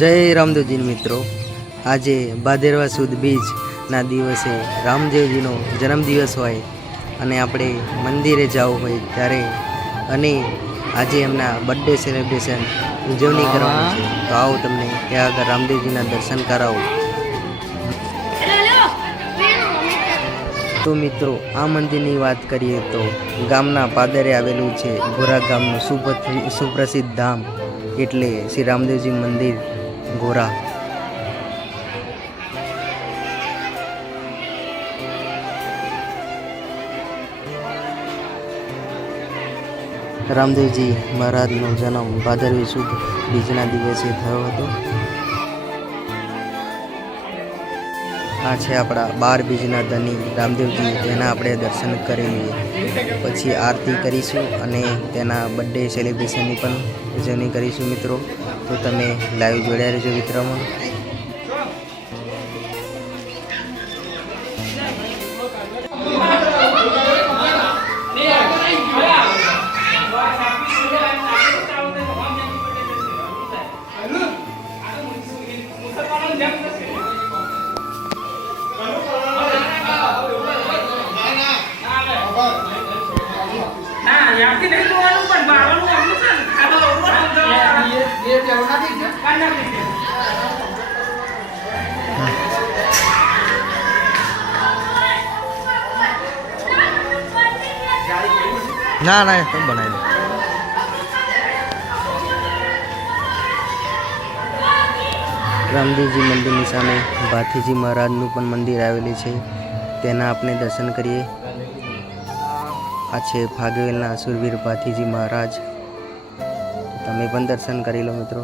જય રામદેવજી મિત્રો, આજે ભાદરવા સુદ બીજના દિવસે રામદેવજીનો જન્મદિવસ હોય અને આપણે મંદિરે જવું હોય ત્યારે અને આજે એમના બર્થડે સેલિબ્રેશન ઉજવણી કરવાની છે. તો આવો તમને ત્યાં આગળ રામદેવજીના દર્શન કરાવો. તો મિત્રો, આ મંદિરની વાત કરીએ તો ગામના પાદરે આવેલું છે. ગોરા ગામનું સુપ્રસિદ્ધ ધામ એટલે શ્રી રામદેવજી મંદિર ગોરા. રામદેવજી મહારાજનો જન્મ ભાદરવી સુદ બીજના દિવસે થયો હતો. આ છે આપણા 12 બીજના ધની રામદેવજી, તેના આપણે દર્શન કરી લઈએ. પછી આરતી કરીશું અને તેના બર્થડે સેલિબ્રેશનની પણ ઉજવણી કરીશું મિત્રો. તો તમે લાઈવ જોડ્યા રહેજો મિત્રોમાં. ના ના તમે બનાવી દો. રામદેવજી મંદિરની સામે ભાથીજી મહારાજનું પણ મંદિર આવેલું છે, તેના આપણે દર્શન કરીએ. આ છે ફાગવેલના સુરવીર ભાથીજી મહારાજ, તમે પણ દર્શન કરી લો મિત્રો.